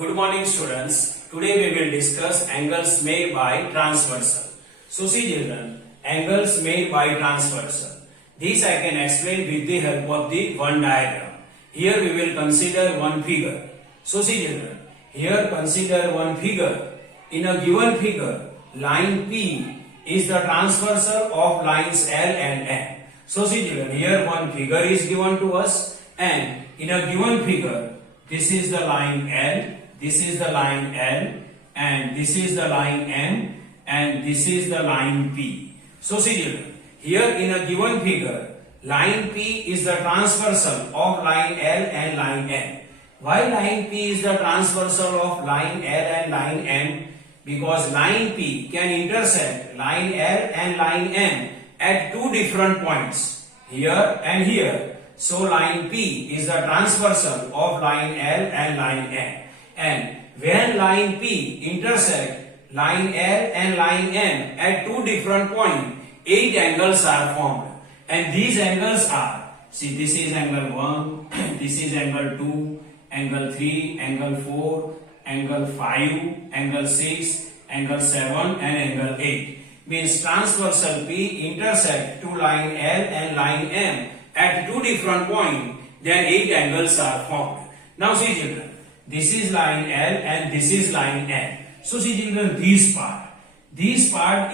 Good morning students. Today we will discuss angles made by transversal. So see children, angles made by transversal. This I can explain with the help of the one diagram. Here we will consider one figure. So see children, here consider one figure. In a given figure, line P is the transversal of lines L and N. So see children, here one figure is given to us, and in a given figure, this is the line L, this is the line L, and this is the line M, and this is the line P. So see children, here in a given figure, line P is the transversal of line L and line M. Why line P is the transversal of line L and line M? Because line P can intersect line L and line M at two different points, here and here. So line P is the transversal of line L and line M. And when line P intersect line L and line M at two different points, 8 angles are formed. And these angles are, see, this is angle 1, this is angle 2, angle 3, angle 4, angle 5, angle 6, angle 7 and angle 8. Means transversal P intersect to line L and line M at two different points, then 8 angles are formed. Now see children, this is line L and this is line M. So see children, this part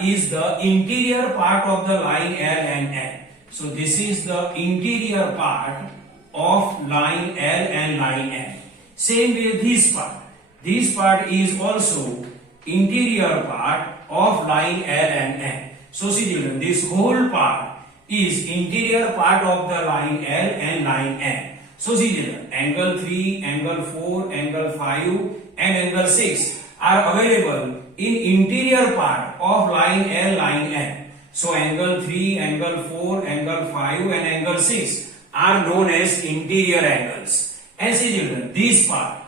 is the interior part of the line L and M. So this is the interior part of line L and line M. Same way this part is also interior part of line L and M. So see children, this whole part is interior part of the line L and line M. So see children, angle 3, angle 4, angle 5 and angle 6 are available in interior part of line L, line M. So angle 3, angle 4, angle 5 and angle 6 are known as interior angles. And see children, this part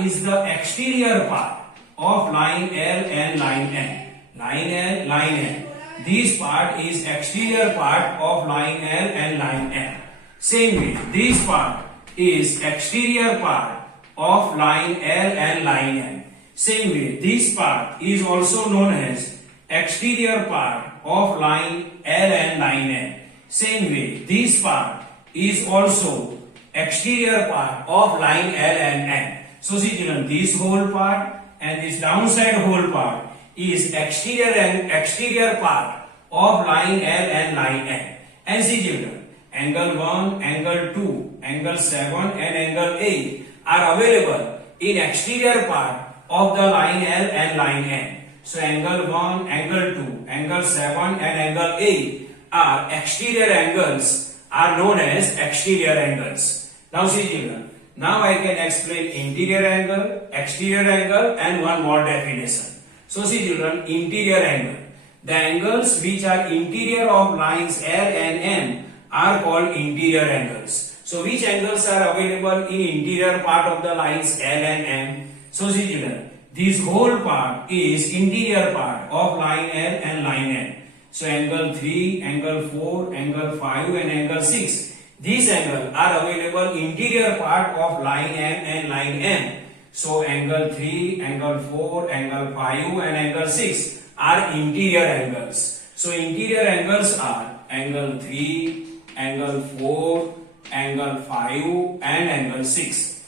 is the exterior part of line L and line M. Line L, line M. This part is exterior part of line L and line M. Same way, this part is exterior part of line L and line M. Same way, this part is also known as exterior part of line L and line M. Same way, this part is also exterior part of line L and M. So see children, this whole part and this downside whole part is exterior part of line L and line M. And see children, angle 1, angle 2, angle 7 and angle 8 are available in exterior part of the line L and line M. So angle 1, angle 2, angle 7 and angle 8 are exterior angles, are known as exterior angles. Now see children, now I can explain interior angle, exterior angle and one more definition. So see children, interior angle. The angles which are interior of lines L and M are called interior angles. So which angles are available in interior part of the lines L and M? So see children, this whole part is interior part of line L and line M. So angle 3, angle 4, angle 5 and angle 6. These angles are available interior part of line M and line M. So angle 3, angle 4, angle 5 and angle 6 are interior angles. So interior angles are angle 3, angle 4, angle 5 and angle 6.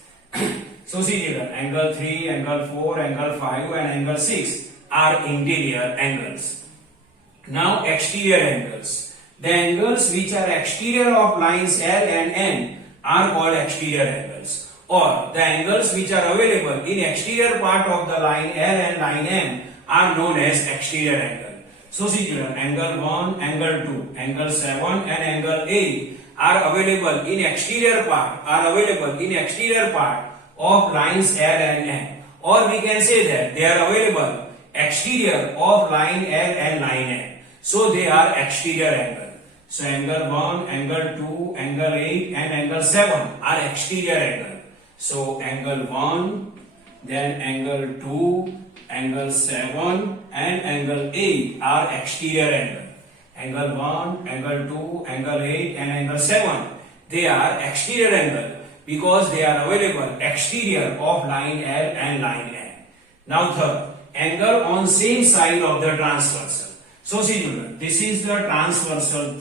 So see here, angle 3, angle 4, angle 5 and angle 6 are interior angles. Now exterior angles. The angles which are exterior of lines L and N are called exterior angles, or the angles which are available in exterior part of the line L and line M are known as exterior angle. So see children, angle 1, angle 2, angle 7 and angle 8 are available in exterior part of lines L and M, or we can say that they are available exterior of line L and line M. So they are exterior angle. So angle 1, angle 2, angle 8 and angle 7 are exterior angle. So angle 1, then angle 2, angle 7 and angle 8 are exterior angle. Angle 1, angle 2, angle 8 and angle 7, they are exterior angle because they are available exterior of line L and line N. Now third, angle on same side of the transversal. So see children, this is the transversal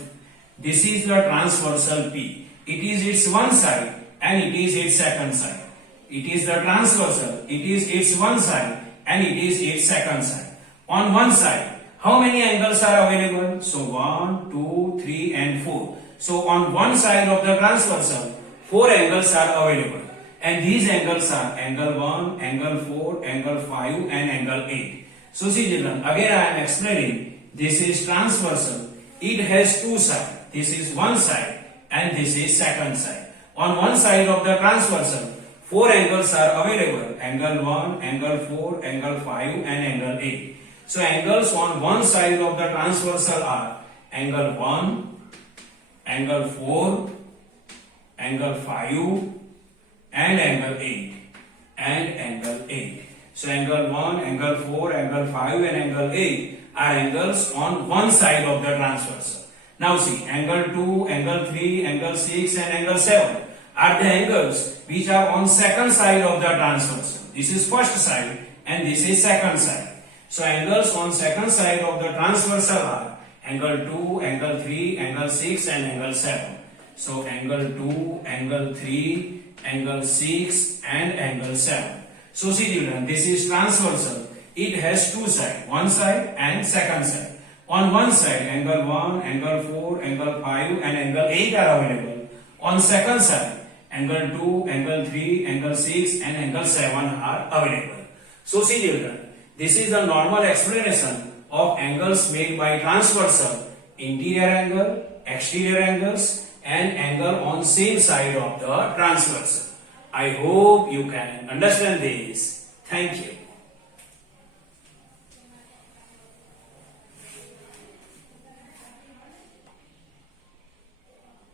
P. It is its one side and it is its second side. It is the transversal, it is its one side and it is its second side. On one side, how many angles are available? So 1, 2, 3 and 4. So on one side of the transversal, 4 angles are available. And these angles are angle 1, angle 4, angle 5 and angle 8. So see children, again I am explaining, this is transversal. It has two sides. This is one side and this is second side. On one side of the transversal, 4 angles are available. Angle 1, angle 4, angle 5 and angle 8. So angles on one side of the transversal are angle 1, angle 4, angle 5 and angle 8. So angle 1, angle 4, angle 5 and angle 8 are angles on one side of the transversal. Now see, angle 2, angle 3, angle 6 and angle 7 are the angles which are on second side of the transversal. This is first side and this is second side. So angles on second side of the transversal are angle 2, angle 3, angle 6 and angle 7. So angle 2, angle 3, angle 6 and angle 7. So see children, this is transversal. It has two sides, one side and second side. On one side, angle 1, angle 4, angle 5 and angle 8 are available. On second side, angle 2, angle 3, angle 6 and angle 7 are available. So see children, this is the normal explanation of angles made by transversal, interior angle, exterior angles and angle on same side of the transversal. I hope you can understand this. Thank you.